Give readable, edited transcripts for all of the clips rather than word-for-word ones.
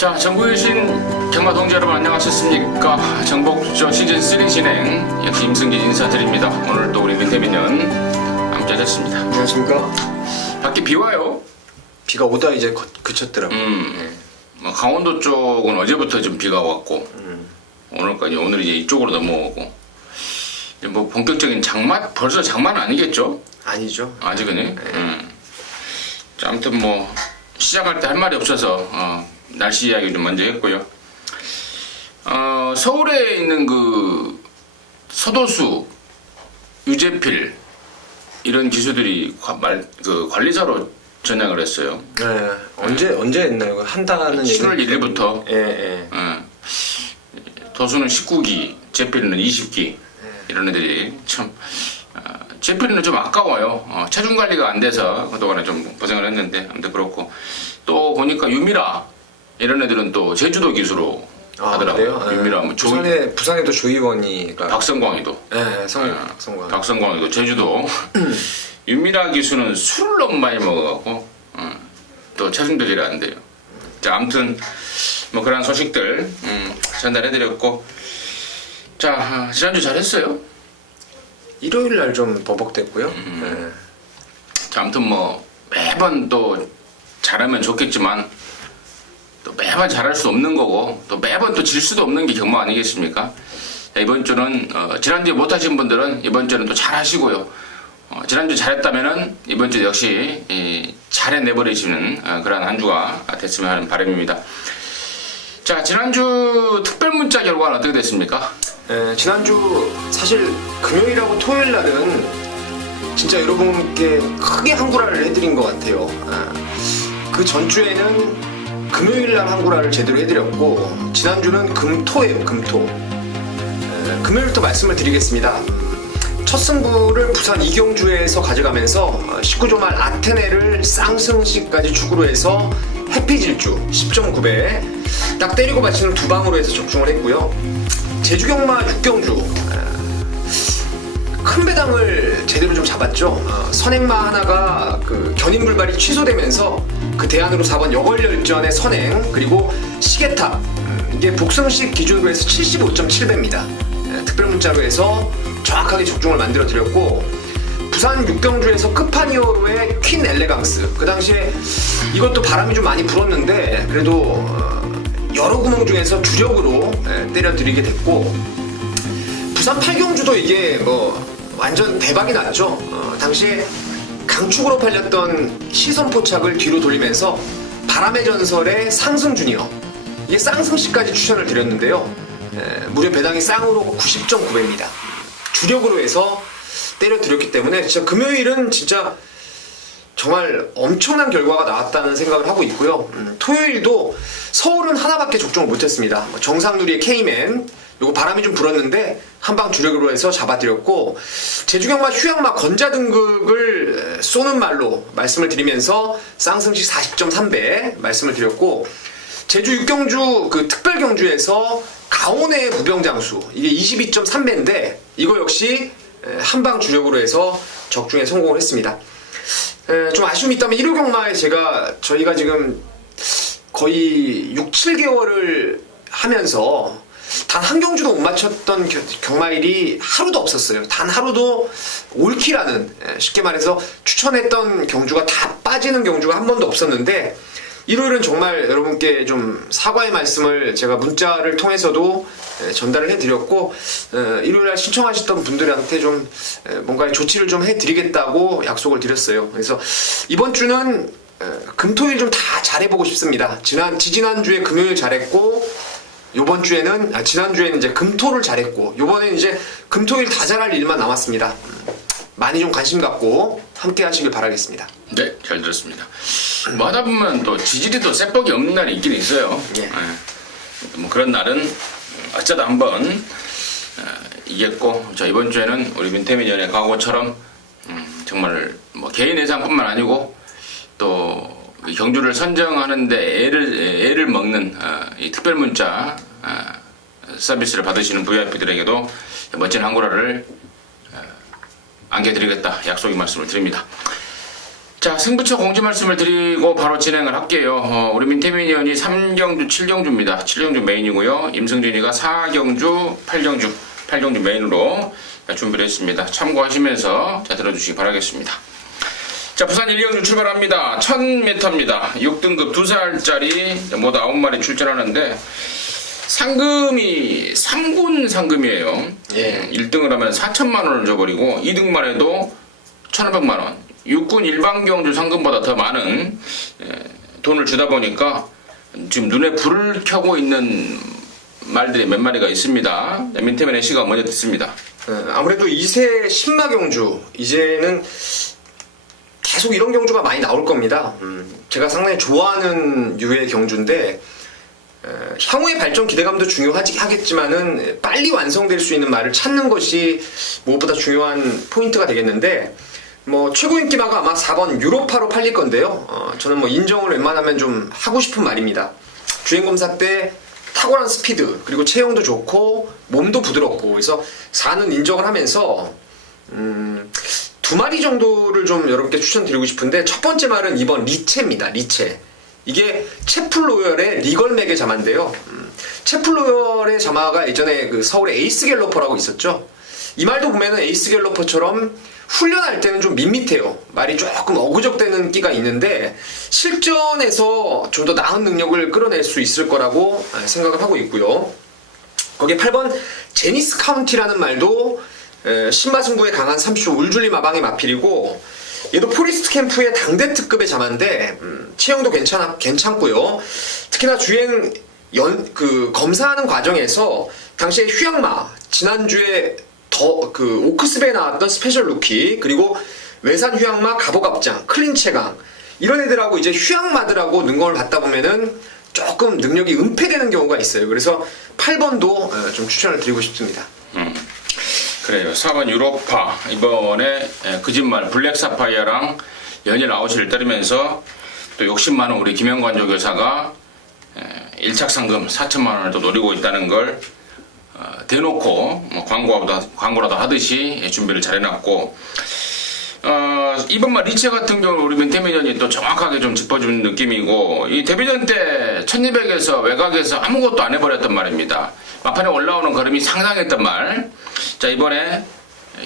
자, 전국에 계신 경마 동지 여러분 안녕하셨습니까? 정복조 시즌3 진행 역시 임승진 인사드립니다. 오늘 또 우리 민태민은 함께하셨습니다. 안녕하십니까? 밖에 비 와요? 비가 오다 이제 그쳤더라고요. 뭐 강원도 쪽은 어제부터 좀 비가 왔고 오늘까지 오늘 이제 이쪽으로 넘어오고 이제 뭐 본격적인 장마 벌써 장마는 아니겠죠? 아니죠. 아직은. 자, 아무튼 뭐 시작할 때 할 말이 없어서 날씨 이야기 좀 먼저 했고요. 서울에 있는 그 서도수, 유재필 이런 기수들이 관리사로 전향을 했어요. 네. 언제 했나요? 한다는 7월 1일부터. 예. 도수는 19기, 재필은 20기. 이런 애들이 참 재필은 좀 아까워요. 체중 관리가 안 돼서 그동안에 좀 고생을 했는데 아무튼 그렇고 또 보니까 유미라 이런 애들은 또 제주도 기수로 하더라고요. 유미라 뭐 부산에도 조이원이가 박성광이도. 네, 박성광. 박성광이도 제주도. 유미라 기수는 술을 너무 많이 먹어갖고 또 체중 조절이 안 돼요. 자, 아무튼 뭐 그런 소식들 전달해드렸고, 자, 지난주 잘했어요. 일요일 날 좀 버벅댔고요. 자, 아무튼 뭐 매번 또 잘하면 좋겠지만 또 매번 잘할 수 없는 거고 또 매번 또 질 수도 없는 게 경마 아니겠습니까? 자, 이번 주는 지난주에 못하신 분들은 이번 주는 또 잘하시고요. 지난주 잘했다면은 이번 주 역시 잘해내버리시는 그런 한 주가 됐으면 하는 바람입니다. 자, 지난주 특별 문자 결과는 어떻게 됐습니까? 지난주 사실 금요일하고 토요일 날은 진짜 여러분께 크게 한구라를 해드린 것 같아요. 그 전주에는 금요일 날 한구라를 제대로 해드렸고 지난주는 금토예요. 금토. 금요일부터 말씀을 드리겠습니다. 첫 승부를 부산 이경주에서 가져가면서 19조 말 아테네를 쌍승시까지 축으로 해서 해피질주 10.9배 딱 때리고 받치는 두 방으로 해서 적중을 했고요. 제주경마 6경주 큰 배당을 제대로 좀 잡았죠. 선행마 하나가 그 견인불발이 취소되면서 그 대안으로 4번 여걸열전의 선행 그리고 시계탑 이게 복승식 기준으로 해서 75.7배입니다. 특별문자로 해서 정확하게 적중을 만들어 드렸고 부산 6경주에서 끝판이어로의 퀸 엘레강스 그 당시에 이것도 바람이 좀 많이 불었는데 그래도 여러 구멍 중에서 주력으로 때려 드리게 됐고 부산 8경주도 이게 뭐 완전 대박이 났죠. 당시에 강축으로 팔렸던 시선 포착을 뒤로 돌리면서 바람의 전설의 상승 주니어 이게 쌍승시까지 추천을 드렸는데요. 무려 배당이 쌍으로 90.9배입니다. 주력으로 해서 때려 드렸기 때문에 진짜 금요일은 진짜 정말 엄청난 결과가 나왔다는 생각을 하고 있고요. 토요일도 서울은 하나밖에 적중을 못했습니다. 정상누리의 K맨 요거 바람이 좀 불었는데 한방 주력으로 해서 잡아드렸고 제주경마 휴양마 건자 등극을 쏘는 말로 말씀을 드리면서 쌍승시 40.3배 말씀을 드렸고 제주 6경주 그 특별경주에서 강원의 무병장수 이게 22.3배인데 이거 역시 한방 주력으로 해서 적중에 성공을 했습니다. 좀 아쉬움이 있다면 1호 경마에 저희가 지금 거의 6, 7개월을 하면서 단 한 경주도 못 맞췄던 경마일이 하루도 없었어요. 단 하루도 올키라는 쉽게 말해서 추천했던 경주가 다 빠지는 경주가 한 번도 없었는데 일요일은 정말 여러분께 좀 사과의 말씀을 제가 문자를 통해서도 전달을 해드렸고 일요일날 신청하셨던 분들한테 좀 뭔가 조치를 좀 해드리겠다고 약속을 드렸어요. 그래서 이번 주는 금토일 좀 다 잘해보고 싶습니다. 지난주에 금요일 잘했고 요번 주에는 지난주에는 이제 금토를 잘했고 요번에는 이제 금토일 다 잘할 일만 남았습니다. 많이 좀 관심 갖고 함께 하시길 바라겠습니다. 네, 잘 들었습니다. 뭐 하다 보면 또 지질이 또 쌔뻑이 없는 날이 있긴 있어요. 뭐 그런 날은 어쩌다 한번 이겼고 자, 이번 주에는 우리 민태민연의 과거처럼 정말 뭐 개인 예상뿐만 아니고 또 경주를 선정하는데 애를 먹는 이 특별 문자 서비스를 받으시는 VIP들에게도 멋진 한구라를 안겨드리겠다 약속의 말씀을 드립니다. 자, 승부처 공지 말씀을 드리고 바로 진행을 할게요. 우리 민태민 의원이 3경주, 7경주입니다. 7경주 메인이고요. 임승진이가 4경주, 8경주 메인으로 준비를 했습니다. 참고하시면서 자, 들어주시기 바라겠습니다. 자, 부산 1경주 출발합니다. 1000m입니다. 6등급 2살짜리 모두 9마리 출전하는데 상금이 3군 상금이에요. 예. 1등을 하면 4천만 원을 줘버리고 2등만 해도 1,500만 원. 6군 일반 경주 상금보다 더 많은 돈을 주다 보니까 지금 눈에 불을 켜고 있는 말들이 몇 마리가 있습니다. 민태민의 시가 먼저 듣습니다. 아무래도 2세 신마경주 이제는 계속 이런 경주가 많이 나올 겁니다. 제가 상당히 좋아하는 유의 경주인데 향후의 발전 기대감도 중요하겠지만은 빨리 완성될 수 있는 말을 찾는 것이 무엇보다 중요한 포인트가 되겠는데 뭐 최고 인기마가 아마 4번 유로파로 팔릴 건데요. 저는 뭐 인정을 웬만하면 좀 하고 싶은 말입니다. 주행 검사 때 탁월한 스피드 그리고 체형도 좋고 몸도 부드럽고 그래서 4는 인정을 하면서 두 마리 정도를 좀 여러분께 추천드리고 싶은데 첫 번째 말은 2번 리체입니다. 리체. 이게 채플로열의 리걸맥의 자마인데요. 채플로열의 자마가 예전에 그 서울에 에이스 갤러퍼라고 있었죠. 이 말도 보면은 에이스 갤러퍼처럼 훈련할 때는 좀 밋밋해요. 말이 조금 어그적대는 끼가 있는데 실전에서 좀 더 나은 능력을 끌어낼 수 있을 거라고 생각을 하고 있고요. 거기에 8번 제니스 카운티라는 말도 신마승부에 강한 30초 울줄리 마방의 마필이고 얘도 포리스트 캠프의 당대 특급의 자마인데 체형도 괜찮고요. 특히나 주행 검사하는 과정에서 당시에 휴양마 지난주에 오크스베에 나왔던 스페셜 루키 그리고 외산 휴양마 갑오갑장 클린체강 이런 애들하고 이제 휴양마들하고 능검을 받다 보면은 조금 능력이 은폐되는 경우가 있어요. 그래서 8번도 좀 추천을 드리고 싶습니다. 그래요. 4번 유로파 이번에 거짓말 블랙 사파이어랑 연일 아웃을 때리면서 또 욕심 많은 우리 김영관 조교사가 1착 상금 4천만 원을 또 노리고 있다는 걸 대놓고 뭐 광고라도 하듯이 준비를 잘 해놨고 이번만 리체 같은 경우 우리 민태민 의원이 또 정확하게 좀 짚어주는 느낌이고 이 데뷔전 때 1200에서 외곽에서 아무것도 안 해버렸단 말입니다. 막판에 올라오는 걸음이 상당했단 말. 자, 이번에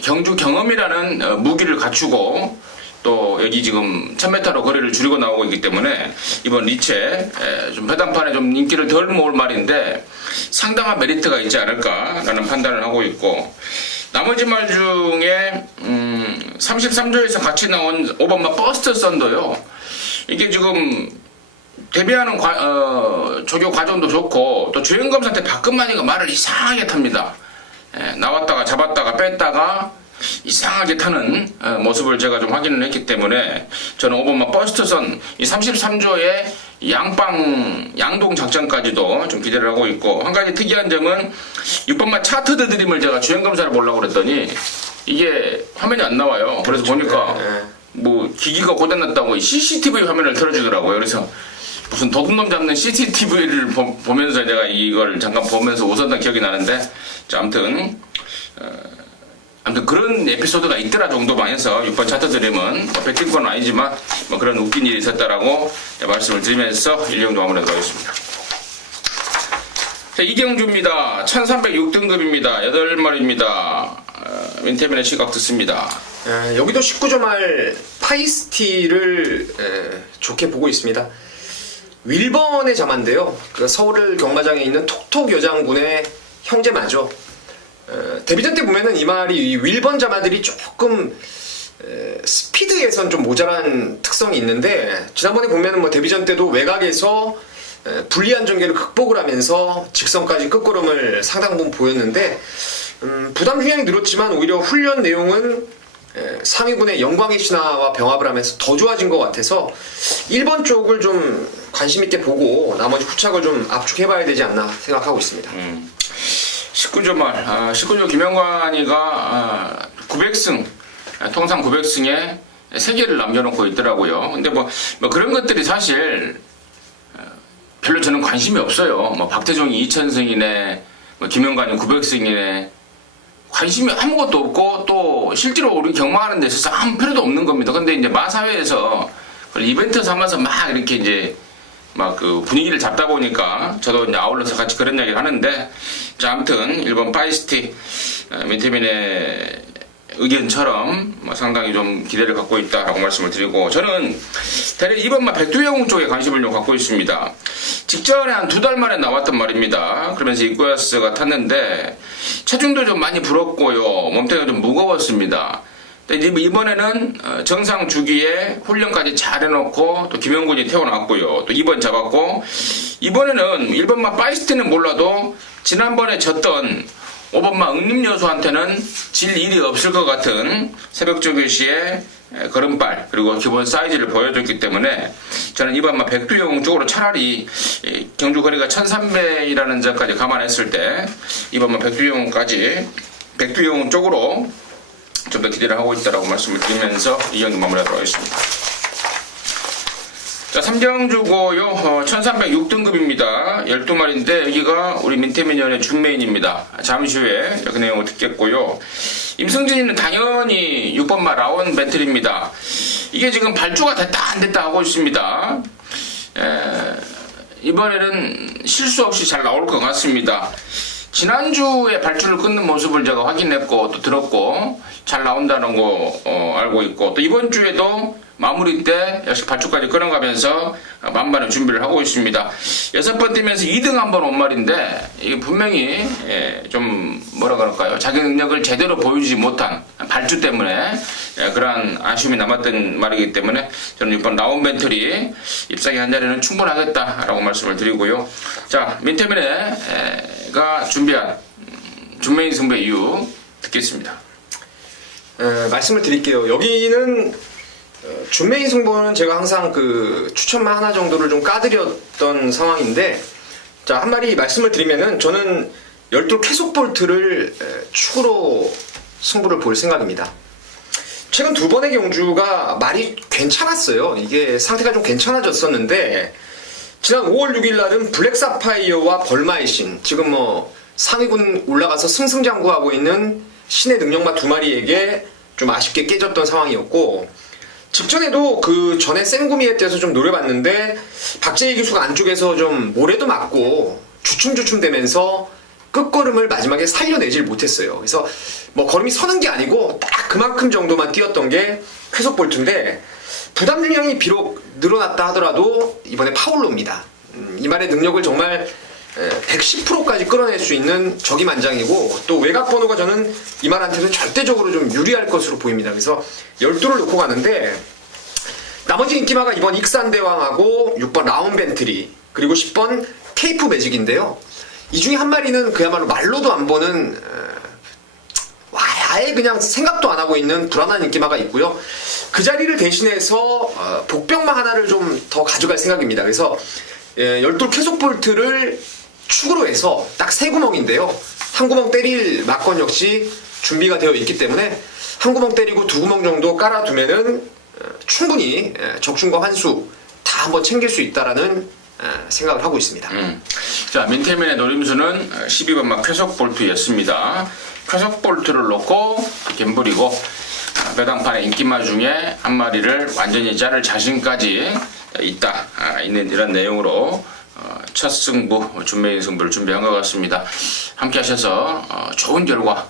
경주 경험이라는 무기를 갖추고 또 여기 지금 1000m로 거리를 줄이고 나오고 있기 때문에 이번 리체 좀 배당판에 좀 인기를 덜 모을 말인데 상당한 메리트가 있지 않을까라는 판단을 하고 있고 나머지 말 중에 33조에서 같이 나온 5번마 버스트 썬더요. 이게 지금 데뷔하는 조교 과정도 좋고 또 주행검사 때 박근만이가 말을 이상하게 탑니다. 나왔다가 잡았다가 뺐다가 이상하게 타는 모습을 제가 좀 확인을 했기 때문에 저는 5번마 버스트선 이 33조의 양동 작전까지도 좀 기대를 하고 있고 한 가지 특이한 점은 6번마 차트드 드림을 제가 주행검사를 보려고 그랬더니 이게 화면이 안 나와요. 그래서 보니까 뭐 기기가 고장났다고 CCTV 화면을 틀어주더라고요. 그래서 무슨 도둑놈 잡는 CCTV를 보면서 제가 이걸 잠깐 보면서 웃었던 기억이 나는데 자, 아무튼 그런 에피소드가 있더라 정도만 해서 6번 차트 드림은 뺏긴 건 아니지만 뭐 그런 웃긴 일이 있었다라고 말씀을 드리면서 1경주 마무리하도록 하겠습니다. 자, 2경주입니다. 1306등급입니다. 8마리입니다. 민태민의 시각 듣습니다. 여기도 19조 말 파이스티를 좋게 보고 있습니다. 윌번의 자마인데요. 그 서울 경마장에 있는 톡톡 여장군의 형제마죠. 데뷔전 때 보면은 이 말이 이 윌번 자마들이 조금 스피드에선 좀 모자란 특성이 있는데 지난번에 보면은 뭐 데뷔전 때도 외곽에서 불리한 전개를 극복을 하면서 직선까지 끝걸음을 상당 부분 보였는데 부담 휴양이 늘었지만 오히려 훈련 내용은 상위군의 영광의 신화와 병합을 하면서 더 좋아진 것 같아서 1번 쪽을 좀 관심 있게 보고 나머지 후착을 좀 압축해봐야 되지 않나 생각하고 있습니다. 19조 말 19조 김영관이가 900승 통상 900승에 3개를 남겨놓고 있더라고요. 근데 뭐 그런 것들이 사실 별로 저는 관심이 없어요. 뭐 박태종이 2000승이네 뭐 김영관이 900승이네 관심이 아무것도 없고 또 실제로 우리 경마하는 데 있어서 아무 필요도 없는 겁니다. 근데 이제 마사회에서 이벤트 삼아서 막 이렇게 이제 막 그 분위기를 잡다 보니까 저도 이제 아울러서 같이 그런 이야기를 하는데, 자, 아무튼 일본 파이스티 민태민의 의견처럼 상당히 좀 기대를 갖고 있다라고 말씀을 드리고, 저는 대략 이번 백두영웅 쪽에 관심을 좀 갖고 있습니다. 직전에 한 2달 만에 나왔단 말입니다. 그러면서 이쿠야스가 탔는데 체중도 좀 많이 불었고요, 몸뚱이가 좀 무거웠습니다. 근데 이번에는 정상 주기에 훈련까지 잘 해놓고 또 김영군이 태워놨고요, 또 2번 잡았고, 이번에는 1번마 파이스티는 몰라도 지난번에 졌던 5번마 응림여수한테는 질 일이 없을 것 같은 새벽조교시의 걸음발 그리고 기본 사이즈를 보여줬기 때문에 저는 2번마 백두영웅 쪽으로 차라리 경주 거리가 1300이라는 점까지 감안했을 때 2번마 백두영웅 쪽으로 좀 더 기대를 하고 있다라고 말씀을 드리면서 이 경기 마무리하도록 하겠습니다. 자, 삼경주고요. 1306등급입니다. 12마리인데 여기가 우리 민태민연의 준메인입니다. 잠시 후에 그 내용을 듣겠고요. 임승진이는 당연히 6번마 라온 배틀입니다. 이게 지금 발주가 됐다 안 됐다 하고 있습니다. 이번에는 실수 없이 잘 나올 것 같습니다. 지난주에 발주를 끊는 모습을 제가 확인했고 또 들었고 잘 나온다는 거 알고 있고, 또 이번 주에도 마무리 때 역시 발주까지 끊어가면서 만반의 준비를 하고 있습니다. 6번 뛰면서 2등 한 번 온 말인데 이게 분명히 좀 뭐라 그럴까요, 자기 능력을 제대로 보여주지 못한 발주 때문에 그러한 아쉬움이 남았던 말이기 때문에 저는 이번 라온 벤틀이 입상의 한 자리는 충분하겠다라고 말씀을 드리고요. 자, 민태민의가 준비한 준메인 승부의 이유 듣겠습니다. 말씀을 드릴게요. 여기는 준메인 승부는 제가 항상 그 추천만 하나 정도를 좀 까드렸던 상황인데, 자, 한 마디 말씀을 드리면은 저는 12 쾌속 볼트를 축으로 승부를 볼 생각입니다. 최근 2번의 경주가 말이 괜찮았어요. 이게 상태가 좀 괜찮아졌었는데, 지난 5월 6일 날은 블랙 사파이어와 벌마의 지금 뭐 상위군 올라가서 승승장구하고 있는 신의 능력마 2마리에게 좀 아쉽게 깨졌던 상황이었고, 직전에도 그 전에 생구미에 떼서 좀 노려봤는데 박재희 기수가 안쪽에서 좀 모래도 맞고 주춤주춤 되면서 끝걸음을 마지막에 살려내질 못했어요. 그래서 뭐 걸음이 서는 게 아니고 딱 그만큼 정도만 뛰었던 게 쾌속 볼트인데, 부담 중량이 비록 늘어났다 하더라도 이번에 파울로입니다. 이 말의 능력을 정말 110%까지 끌어낼 수 있는 적임안장이고, 또 외곽 번호가 저는 이 말한테는 절대적으로 좀 유리할 것으로 보입니다. 그래서 12를 놓고 가는데, 나머지 인기마가 이번 익산대왕하고 6번 라운 벤트리 그리고 10번 케이프 매직인데요. 이 중에 한 마리는 그야말로 말로도 안 보는 아예 그냥 생각도 안 하고 있는 불안한 인기마가 있고요. 그 자리를 대신해서 복병마 하나를 좀 더 가져갈 생각입니다. 그래서 12 쾌속 볼트를 축으로 해서 딱 3구멍인데요. 한 구멍 때릴 막건 역시 준비가 되어 있기 때문에 한 구멍 때리고 2구멍 정도 깔아두면은 충분히 적중과 환수 다 한번 챙길 수 있다라는 생각을 하고 있습니다. 자, 민태민의 노림수는 12번마 쾌속 볼트였습니다. 쾌속 볼트를 놓고 갬블이고, 배당판의 인기마 중에 한 마리를 완전히 자를 자신까지 있는 이런 내용으로 첫 승부, 준메인 승부를 준비한 것 같습니다. 함께 하셔서 좋은 결과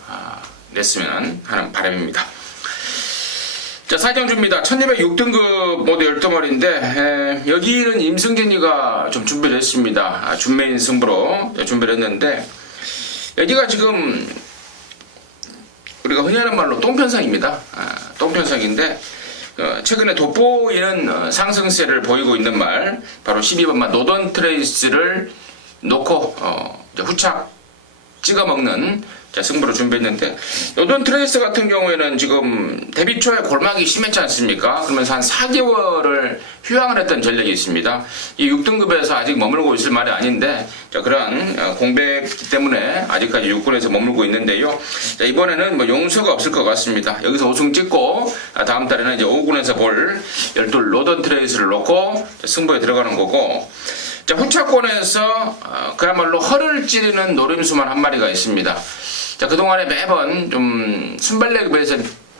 냈으면 하는 바람입니다. 자, 사정주입니다. 1206등급 모두 12마리인데 여기는 임승진이가 좀 준비를 했습니다. 준메인 승부로 준비를 했는데, 여기가 지금 우리가 흔히 하는 말로 똥편상입니다. 똥편상인데 최근에 돋보이는 상승세를 보이고 있는 말, 바로 12번마 노던 트레이스를 놓고 후착 찍어먹는 승부를 준비했는데, 노던 트레이스 같은 경우에는 지금 데뷔 초에 골막이 심했지 않습니까? 그러면서 한 4개월을 휴양을 했던 전력이 있습니다. 이 6등급에서 아직 머물고 있을 말이 아닌데, 그러한 공백 때문에 아직까지 6군에서 머물고 있는데요. 자, 이번에는 뭐 용서가 없을 것 같습니다. 여기서 우승 찍고 다음 달에는 이제 5군에서 볼 12 노던 트레이스를 놓고 승부에 들어가는 거고, 자, 후차권에서 그야말로 허를 찌르는 노림수만 한 마리가 있습니다. 자, 그동안에 매번 좀 순발력에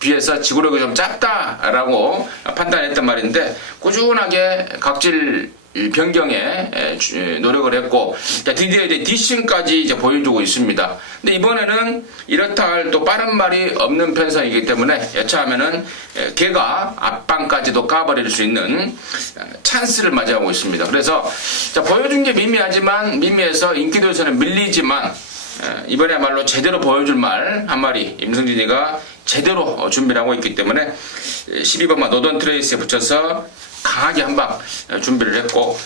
비해서 지구력이 좀 짧다라고 판단했단 말인데 꾸준하게 각질 변경에 노력을 했고, 자, 드디어 이제 뒷심까지 이제 보여주고 있습니다. 근데 이번에는 이렇다 할 또 빠른 말이 없는 편성이기 때문에 여차하면은 개가 앞방까지도 까버릴 수 있는 찬스를 맞이하고 있습니다. 그래서 자, 보여준 게 미미해서 인기도에서는 밀리지만 이번에야말로 제대로 보여줄 말 한 마리 임승진이가 제대로 준비를 하고 있기 때문에 12번마 노던 트레이스에 붙여서 강하게 한 방 준비를 했고,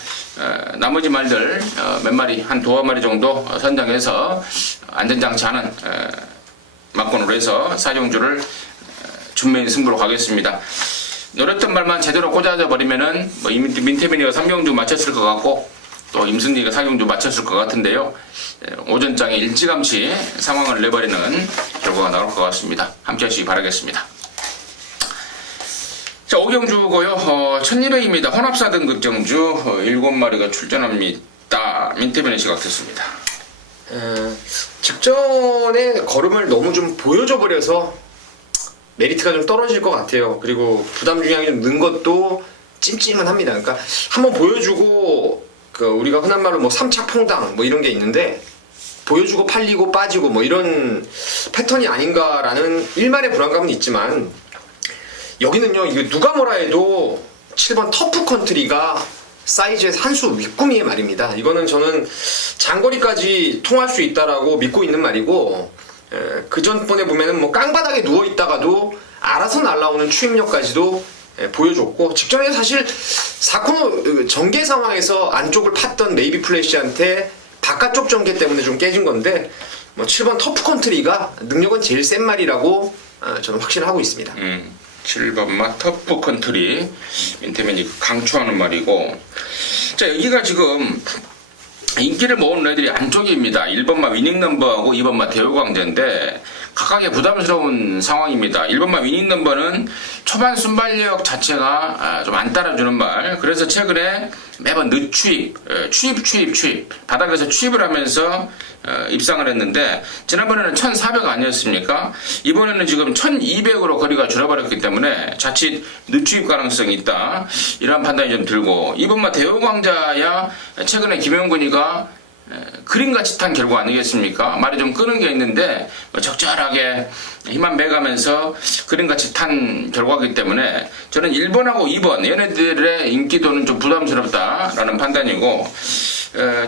나머지 말들 몇 마리 한 두어 마리 정도 선정해서 안전장치하는 막권으로 해서 사용주를 준매인 승부로 가겠습니다. 노렸던 말만 제대로 꽂아져 버리면은 뭐 민태민이가 3경주 맞췄을 것 같고 또 임승리가 4경주 맞췄을 것 같은데요. 오전장에 일찌감치 상황을 내버리는 결과가 나올 것 같습니다. 함께 하시기 바라겠습니다. 자, 5경주고요. 1200입니다. 혼합사 등급 경주 7마리가 출전합니다. 민태변의 시각됐습니다. 직전에 걸음을 너무 좀 보여줘 버려서 메리트가 좀 떨어질 것 같아요. 그리고 부담 중량이 좀 는 것도 찜찜은 합니다. 그러니까 한번 보여주고 우리가 흔한 말로 뭐 3차 퐁당 뭐 이런 게 있는데 보여주고 팔리고 빠지고 뭐 이런 패턴이 아닌가라는 일말의 불안감은 있지만, 여기는요, 이거 누가 뭐라 해도 7번 터프 컨트리가 사이즈에서 한 수 윗구미의 말입니다. 이거는 저는 장거리까지 통할 수 있다라고 믿고 있는 말이고, 그 전번에 보면은 뭐 깡바닥에 누워 있다가도 알아서 날아오는 추임력까지도 보여줬고, 직전에 사실 4코너 전개 상황에서 안쪽을 팠던 네이비 플래시한테 바깥쪽 전개 때문에 좀 깨진 건데, 뭐 7번 터프 컨트리가 능력은 제일 센 말이라고 저는 확신을 하고 있습니다. 7번마 터프 컨트리 민태맨이 강추하는 말이고, 자, 여기가 지금 인기를 모으는 애들이 안쪽입니다. 1번마 위닝 넘버하고 2번마 대우광제인데 각각의 부담스러운 상황입니다. 1번마 위닝 넘버는 초반 순발력 자체가 좀 안 따라주는 말, 그래서 최근에 매번 늦추입, 추입 바닥에서 추입을 하면서 입상을 했는데, 지난번에는 1400 아니었습니까? 이번에는 지금 1200으로 거리가 줄어버렸기 때문에 자칫 늦추입 가능성이 있다, 이러한 판단이 좀 들고, 2번마 대우광자야 최근에 김영근이가 그림같이 탄 결과 아니겠습니까? 말이 좀 끄는 게 있는데 적절하게 힘만 매가면서 그림같이 탄 결과이기 때문에 저는 1번하고 2번 얘네들의 인기도는 좀 부담스럽다라는 판단이고,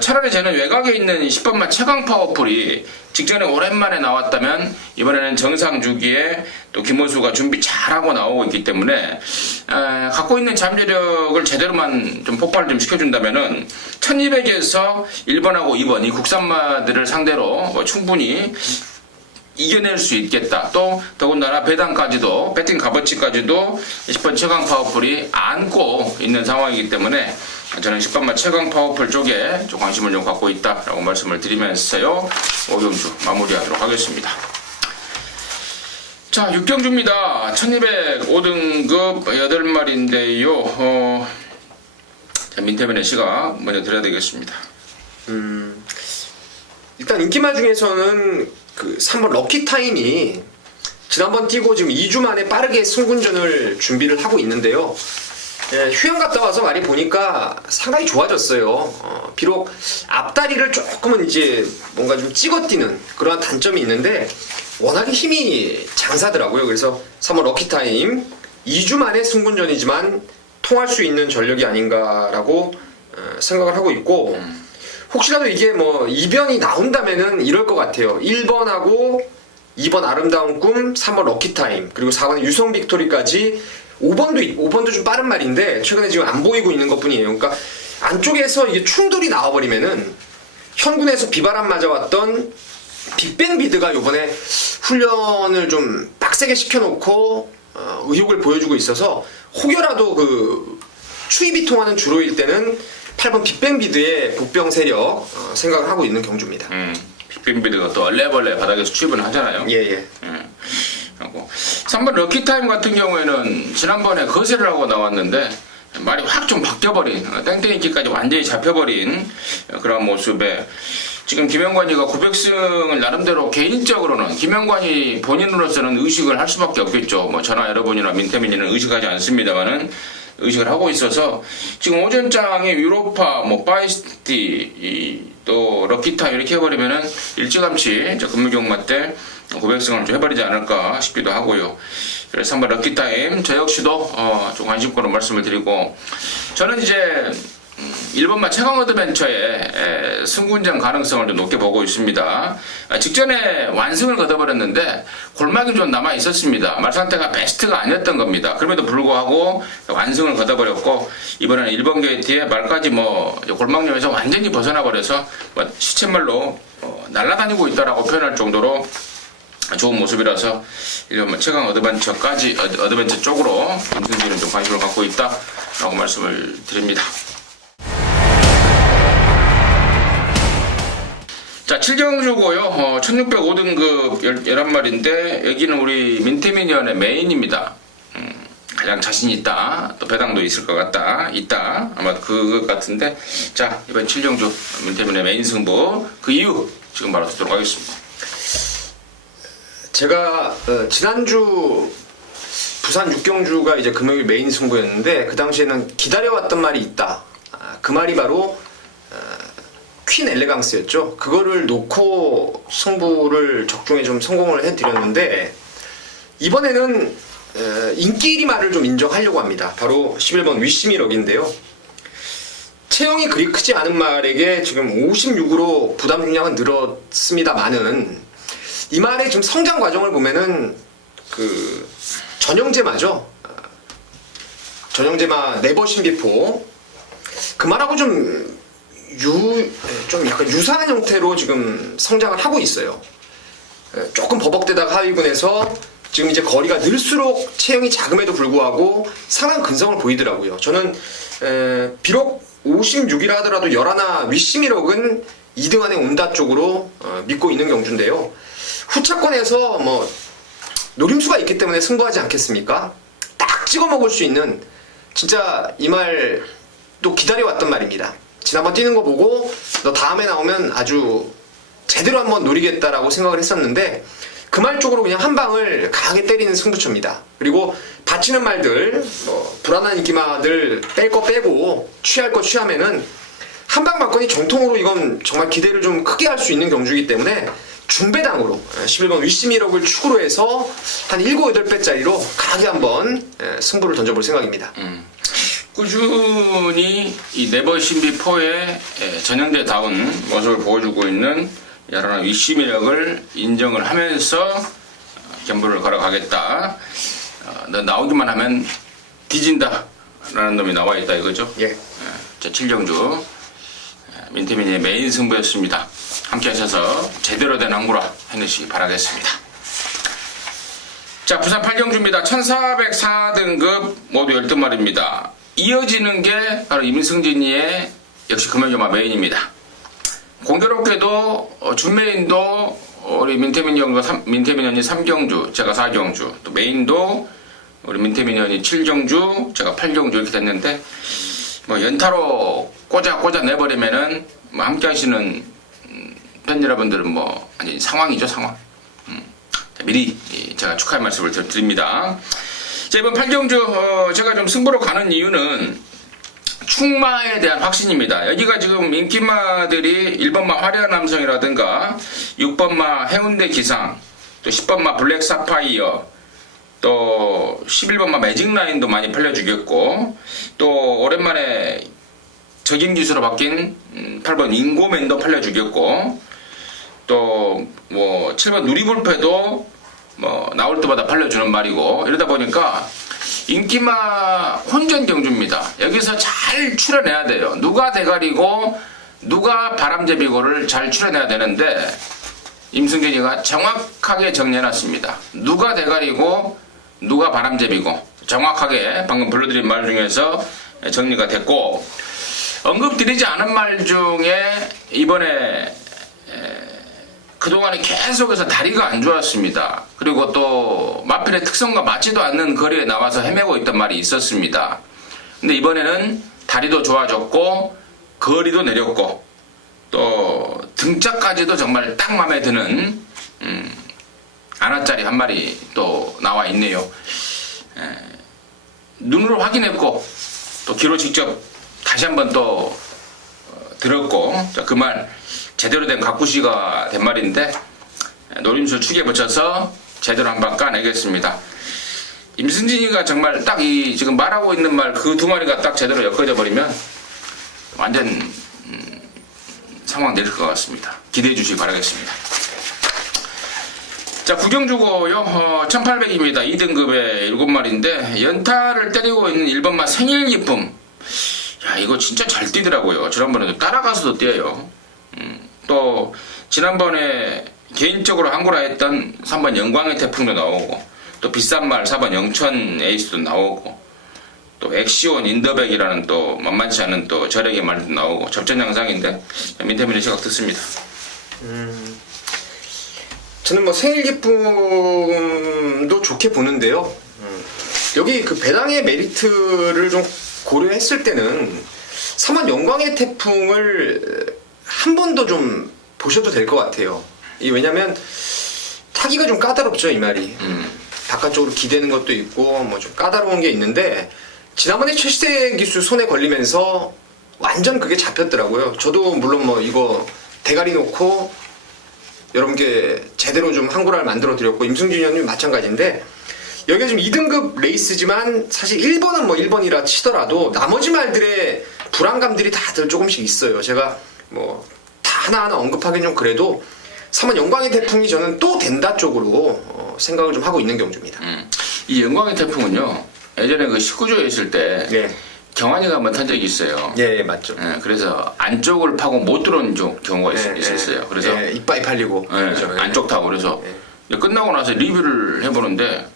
차라리 저는 외곽에 있는 10번마 최강 파워풀이 직전에 오랜만에 나왔다면 이번에는 정상 주기에 또 김호수가 준비 잘하고 나오고 있기 때문에 갖고 있는 잠재력을 제대로만 좀 폭발을 좀 시켜준다면은 1200에서 1번하고 2번 이 국산마들을 상대로 충분히 이겨낼 수 있겠다. 또 더군다나 배당까지도, 배팅 값어치까지도 10번 최강 파워풀이 안고 있는 상황이기 때문에 저는 10번마 최강 파워풀 쪽에 좀 관심을 좀 갖고 있다라고 말씀을 드리면서요, 5경주 마무리하도록 하겠습니다. 자, 6경주입니다. 1205등급 8마리인데요. 자, 민태변의 시각 먼저 드려야 되겠습니다. 일단 인기말 중에서는 그 3번 럭키타임이 지난번 뛰고 지금 2주 만에 빠르게 승군전을 준비를 하고 있는데요. 휴양 갔다 와서 말이 보니까 상당히 좋아졌어요. 비록 앞다리를 조금은 이제 뭔가 좀 찍어 뛰는 그러한 단점이 있는데 워낙에 힘이 장사더라고요. 그래서 3번 럭키타임 2주 만에 승군전이지만 통할 수 있는 전력이 아닌가라고 생각을 하고 있고, 혹시라도 이게 뭐 이변이 나온다면은 이럴 것 같아요. 1번하고 2번 아름다운 꿈, 3번 럭키타임, 그리고 4번 유성 빅토리까지 5번도 좀 빠른 말인데 최근에 지금 안 보이고 있는 것 뿐이에요. 그러니까 안쪽에서 이게 충돌이 나와버리면은 현군에서 비바람 맞아왔던 빅뱅 비드가 요번에 훈련을 좀 빡세게 시켜놓고 의욕을 보여주고 있어서 혹여라도 그 추입이 통하는 주로일 때는 8번 빅뱅 비드의 복병 세력 생각을 하고 있는 경주입니다. 빅뱅 비드가 또 얼레벌레 바닥에서 추입을 하잖아요. 예. 하고 3번 럭키타임 같은 경우에는 지난번에 거세를 하고 나왔는데 말이 확 좀 바뀌어버린 땡땡이끼까지 완전히 잡혀버린 그런 모습에 지금 김영관이가 900승을 나름대로 개인적으로는 김영관이 본인으로서는 의식을 할 수밖에 없겠죠. 뭐 저나 여러분이나 민태민이는 의식하지 않습니다만은 의식을 하고 있어서 지금 오전장에 유로파, 뭐 파이스티, 또 럭키타 이렇게 해버리면은 일찌감치 금물경마 때 900승을 좀 해버리지 않을까 싶기도 하고요. 그래서 한번 럭키타임 저 역시도 좀 관심권으로 말씀을 드리고 저는 이제 1번마 최강 어드벤처의 승군전 가능성을 좀 높게 보고 있습니다. 직전에 완승을 거둬버렸는데 골막이 좀 남아 있었습니다. 말 상태가 베스트가 아니었던 겁니다. 그럼에도 불구하고 완승을 거둬버렸고 이번에는 1번 게이트에 말까지 뭐 골막염에서 완전히 벗어나 버려서 뭐 시쳇말로 날아다니고 있다라고 표현할 정도로 좋은 모습이라서 1번마 최강 어드벤처 쪽으로 임승진은 좀 관심을 갖고 있다라고 말씀을 드립니다. 자, 7경주고요. 1605등급 11마리인데 여기는 우리 민태민위원의 메인입니다. 가장 자신 있다. 또 배당도 있을 것 같다. 있다. 아마 그것 같은데 자, 이번 7경주 민태민의 메인 승부 그 이유 지금 바로 듣도록 하겠습니다. 제가 지난주 부산 6경주가 이제 금요일 메인 승부였는데 그 당시에는 기다려왔던 말이 있다. 그 말이 바로 퀸 엘레강스였죠. 그거를 놓고 승부를 적중에 좀 성공을 해드렸는데 이번에는 인기 1위 말을 좀 인정하려고 합니다. 바로 11번 위시미럭인데요. 체형이 그리 크지 않은 말에게 지금 56으로 부담 중량은 늘었습니다만은 이 말의 지금 성장 과정을 보면은 그 전형제마죠. 전형제마 네버 신비포 그 말하고 좀 약간 유사한 형태로 지금 성장을 하고 있어요. 조금 버벅대다가 하위군에서 지금 이제 거리가 늘수록 체형이 작음에도 불구하고 상당 근성을 보이더라고요. 저는 비록 56이라 하더라도 열하나 위시미럭은 2등 안에 온다 쪽으로 믿고 있는 경주인데요. 후차권에서 뭐 노림수가 있기 때문에 승부하지 않겠습니까? 딱 찍어 먹을 수 있는 진짜 이 말 또 기다려왔던 말입니다. 지난번 뛰는 거 보고 너 다음에 나오면 아주 제대로 한번 노리겠다라고 생각을 했었는데 그 말 쪽으로 그냥 한 방을 강하게 때리는 승부처입니다. 그리고 바치는 말들 불안한 인기마들 뺄 거 빼고 취할 거 취하면은 한 방 맞거니 정통으로 이건 정말 기대를 좀 크게 할 수 있는 경주이기 때문에 중배당으로 11번 위시미럭을 축으로 해서 한 7, 8배짜리로 강하게 한번 승부를 던져볼 생각입니다. 꾸준히 이 네버 신비4의 전형제다운 모습을 보여주고 있는 여러 위시미력을 인정을 하면서 견부를 걸어가겠다. 너 나오기만 하면 뒤진다 라는 놈이 나와 있다 이거죠. 예. 자, 7경주 민태민의 메인 승부였습니다. 함께 하셔서 제대로 된 항구라 해내시기 바라겠습니다. 자, 부산 8경주입니다. 1404등급 모두 12마리입니다. 이어지는 게 바로 임승진이의 역시 금연경마 메인입니다. 공교롭게도 준메인도 우리 민태민이 3경주, 제가 4경주, 또 메인도 우리 민태민이 7경주, 제가 8경주 이렇게 됐는데 뭐 연타로 꽂아 내버리면은 뭐 함께 하시는 팬 여러분들은 뭐 완전히 상황이죠, 상황. 미리 제가 축하의 말씀을 드립니다. 자, 이번 8경주 제가 좀 승부로 가는 이유는 충마에 대한 확신입니다. 여기가 지금 인기마들이 1번마 화려한 남성이라든가 6번마 해운대 기상, 또 10번마 블랙 사파이어, 또 11번마 매직라인도 많이 팔려주겠고, 또 오랜만에 적인 기수로 바뀐 8번 인고맨도 팔려주겠고, 또 뭐 7번 누리불패도 뭐 나올 때마다 팔려주는 말이고, 이러다 보니까 인기마 혼전 경주입니다. 여기서 잘 추려내야 돼요. 누가 대가리고 누가 바람제비고를 잘 추려내야 되는데 임승진이가 정확하게 정리해놨습니다. 누가 대가리고 누가 바람제비고 정확하게 방금 불러드린 말 중에서 정리가 됐고, 언급드리지 않은 말 중에 이번에 그동안에 계속해서 다리가 안 좋았습니다. 그리고 또 마필의 특성과 맞지도 않는 거리에 나와서 헤매고 있던 말이 있었습니다. 근데 이번에는 다리도 좋아졌고 거리도 내렸고 또 등짝까지도 정말 딱 마음에 드는 아나짜리 한 마리 또 나와 있네요. 눈으로 확인했고 또 귀로 직접 다시 한번 또 들었고 그 말 제대로 된 가꾸시가 된 말인데 노림수 축에 붙여서 제대로 한번 까내겠습니다. 임승진이가 정말 딱 이 지금 말하고 있는 말 그 두 마리가 딱 제대로 엮어져 버리면 완전 상황 내릴 것 같습니다. 기대해 주시기 바라겠습니다. 자, 구경 주고요. 1800입니다. 2등급의 7마리인데 연타를 때리고 있는 1번마 생일 기쁨. 야, 이거 진짜 잘 뛰더라고요. 지난번에도 따라가서도 뛰어요. 또 지난번에 개인적으로 한구라 했던 3번 영광의 태풍도 나오고 또 비싼 말 4번 영천 에이스도 나오고 또 엑시온 인더백이라는 또 만만치 않은 또 저력의 말도 나오고 접전 영상인데 민태민의 시각 듣습니다. 저는 뭐 생일 기쁨도 좋게 보는데요. 여기 그 배당의 메리트를 좀 고려했을 때는 3번 영광의 태풍을 한 번 더 좀 보셔도 될 것 같아요. 왜냐면 타기가 좀 까다롭죠, 이 말이. 바깥쪽으로 기대는 것도 있고 뭐 좀 까다로운 게 있는데 지난번에 최시대 기수 손에 걸리면서 완전 그게 잡혔더라고요. 저도 물론 뭐 이거 대가리 놓고 여러분께 제대로 좀 한구라를 만들어 드렸고 임승준 위원님 마찬가지인데 여기가 지금 2등급 레이스지만 사실 1번은 뭐 1번이라 치더라도 나머지 말들의 불안감들이 다들 조금씩 있어요. 제가 뭐 다 하나하나 언급하기는 좀 그래도 3번 영광의 태풍이 저는 또 된다 쪽으로 생각을 좀 하고 있는 경주입니다. 이 영광의 태풍은요 예전에 그 19조에 있을 때 네. 경환이가 한번 탄 적이 있어요. 예, 맞죠. 그래서 안쪽을 파고 못 들어온 경우가 있었어요. 그래서 이빨이 팔리고 그렇죠. 안쪽 타고 그래서 끝나고 나서 리뷰를 해보는데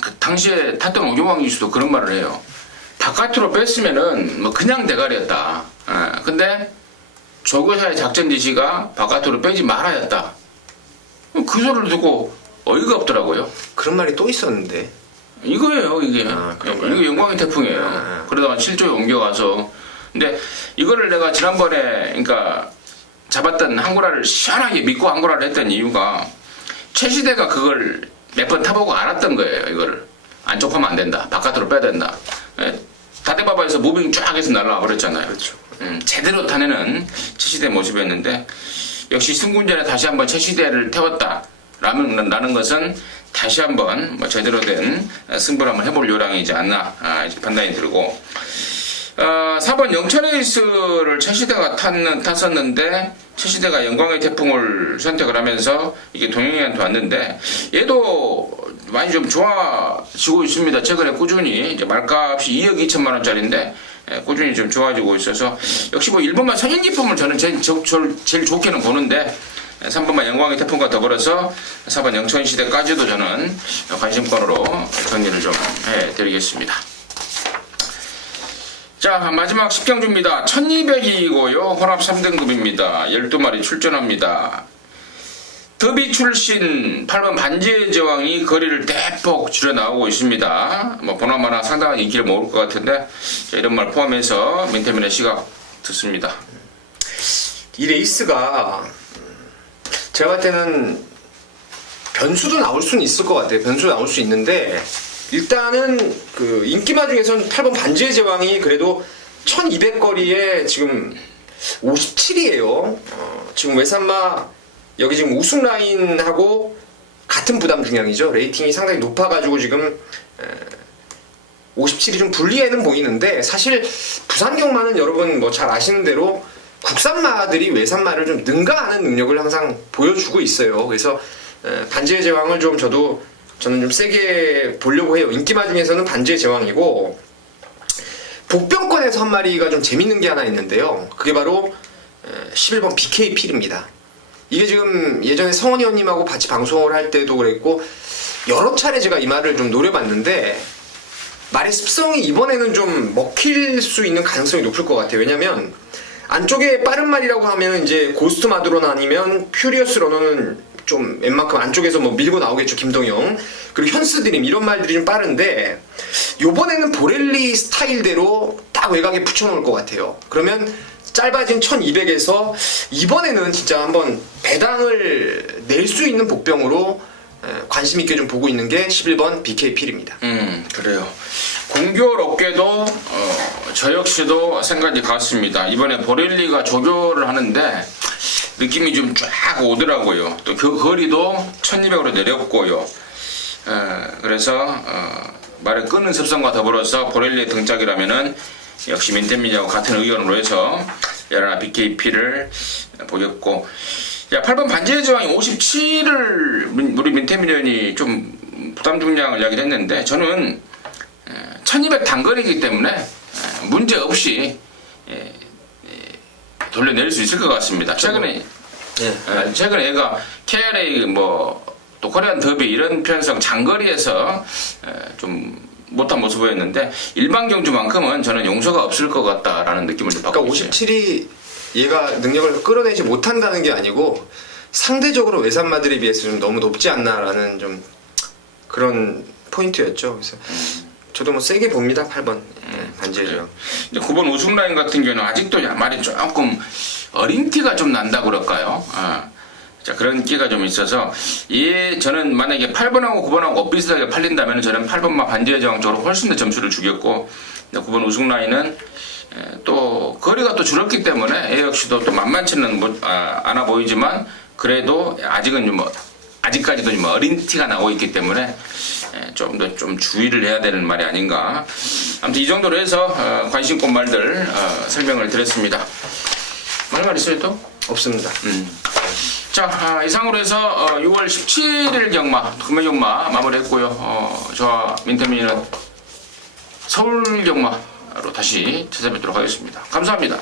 그 당시에 탔던 오경왕 기수도 그런 말을 해요. 바깥으로 뺐으면은 뭐 그냥 대가리였다. 근데 조교사의 작전 지시가 바깥으로 빼지 말아야 했다. 그 소리를 듣고 어이가 없더라고요. 그런 말이 또 있었는데 이거예요, 이게. 그런가요? 이거 영광의 태풍이에요. 그러다가 7조에 옮겨가서. 근데 이거를 내가 지난번에, 그러니까 잡았던 한구라를 시원하게 믿고 한구라를 했던 이유가 최시대가 그걸 몇 번 타보고 알았던 거예요, 이거를. 안쪽 하면 안 된다. 바깥으로 빼야 된다. 다대바바에서 무빙 쫙 해서 날아와 버렸잖아요. 그렇죠. 제대로 타내는 최시대 모습이었는데 역시 승군전에 다시 한번 최시대를 태웠다. 라는 것은 다시 한번 뭐 제대로 된 승부를 한번 해볼 요량이지 않나 이제 판단이 들고 4번 영천에이스를 최시대가 탔었는데 최시대가 영광의 태풍을 선택을 하면서 이게 동행이한테 왔는데 얘도 많이 좀 좋아지고 있습니다. 최근에 꾸준히 이제 말값이 2억 2천만 원짜리인데 꾸준히 좀 좋아지고 있어서 역시 뭐 1번만 성인기품을 저는 제일 좋게는 보는데 3번만 영광의 태풍과 더불어서 4번 영천시대까지도 저는 관심권으로 정리를 좀 해드리겠습니다. 자, 마지막 10경주입니다. 1200이고요. 혼합 3등급입니다. 12마리 출전합니다. 더비 출신 8번 반지의 제왕이 거리를 대폭 줄여 나오고 있습니다. 뭐 보나마나 상당한 인기를 모을 것 같은데 자, 이런 말 포함해서 민태민의 시각 듣습니다. 이 레이스가 제가 볼 때는 변수도 나올 수는 있을 것 같아요. 변수 나올 수 있는데 일단은 그 인기마 중에서는 8번 반지의 제왕이 그래도 1200거리에 지금 57이에요. 지금 외산마 여기 지금 우승 라인하고 같은 부담 중량이죠. 레이팅이 상당히 높아가지고 지금 57이 좀 불리해는 보이는데 사실 부산경마는 여러분 뭐 잘 아시는 대로 국산마들이 외산마를 좀 능가하는 능력을 항상 보여주고 있어요. 그래서 반지의 제왕을 좀 저는 좀 세게 보려고 해요. 인기마 중에서는 반지의 제왕이고 복병권에서 한 마리가 좀 재밌는 게 하나 있는데요. 그게 바로 11번 BK 필입니다. 이게 지금 예전에 성원이 형님하고 같이 방송을 할 때도 그랬고 여러 차례 제가 이 말을 좀 노려봤는데 말의 습성이 이번에는 좀 먹힐 수 있는 가능성이 높을 것 같아요. 왜냐면 안쪽에 빠른 말이라고 하면 이제 고스트 마드론 아니면 퓨리어스 러너는 좀 웬만큼 안쪽에서 뭐 밀고 나오겠죠, 김동영. 그리고 현스드림 이런 말들이 좀 빠른데 요번에는 보렐리 스타일대로 딱 외곽에 붙여놓을 것 같아요. 그러면 짧아진 1200에서 이번에는 진짜 한번 배당을 낼 수 있는 복병으로 관심 있게 좀 보고 있는 게 11번 BK 필입니다. 그래요. 공교롭 업계도 저 역시도 생각이 같습니다. 이번에 보렐리가 조교를 하는데 느낌이 좀 쫙 오더라고요. 또 그 거리도 1200으로 내렸고요. 그래서 말을 끊는 습성과 더불어서 보렐리의 등짝이라면은 역시 민태민이하고 같은 의견으로 해서 야라나 BKP를 보겠고, 야 8번 반지의 제왕이 57을 우리 민태민 의원이 좀 부담 중량을 이야기를 했는데 저는 1200 단거리이기 때문에 문제 없이 돌려낼 수 있을 것 같습니다. 최근에 얘가 KLA 또 코리안 더비 이런 편성 장거리에서 좀 못한 모습 보였는데 일반 경주만큼은 저는 용서가 없을 것 같다라는 느낌을 좀 받고 있어요. 그러니까 57이 얘가 능력을 끌어내지 못한다는 게 아니고 상대적으로 외산마들에 비해서 좀 너무 높지 않나라는 좀 그런 포인트였죠. 그래서 저도 뭐 세게 봅니다. 8번 반지의제왕. 9번 우승 라인 같은 경우는 아직도 말이 조금 어린 티가 좀 난다 그럴까요? 자, 그런 끼가 좀 있어서 저는 만약에 8번하고 9번하고 비슷하게 팔린다면 저는 8번만 반지의 제왕 쪽으로 훨씬 더 점수를 주겠고 9번 우승 라인은 또 거리가 또 줄었기 때문에 얘 역시도 또 만만치는 않아 보이지만 그래도 아직까지도 좀 어린 티가 나고 있기 때문에 좀 더 좀 주의를 해야 되는 말이 아닌가. 아무튼 이 정도로 해서 관심권 말들 설명을 드렸습니다. 말 있어요 또? 없습니다. 자, 이상으로 해서 6월 17일 경마, 금요 경마 마무리했고요. 저와 민태민은 서울 경마로 다시 찾아뵙도록 하겠습니다. 감사합니다.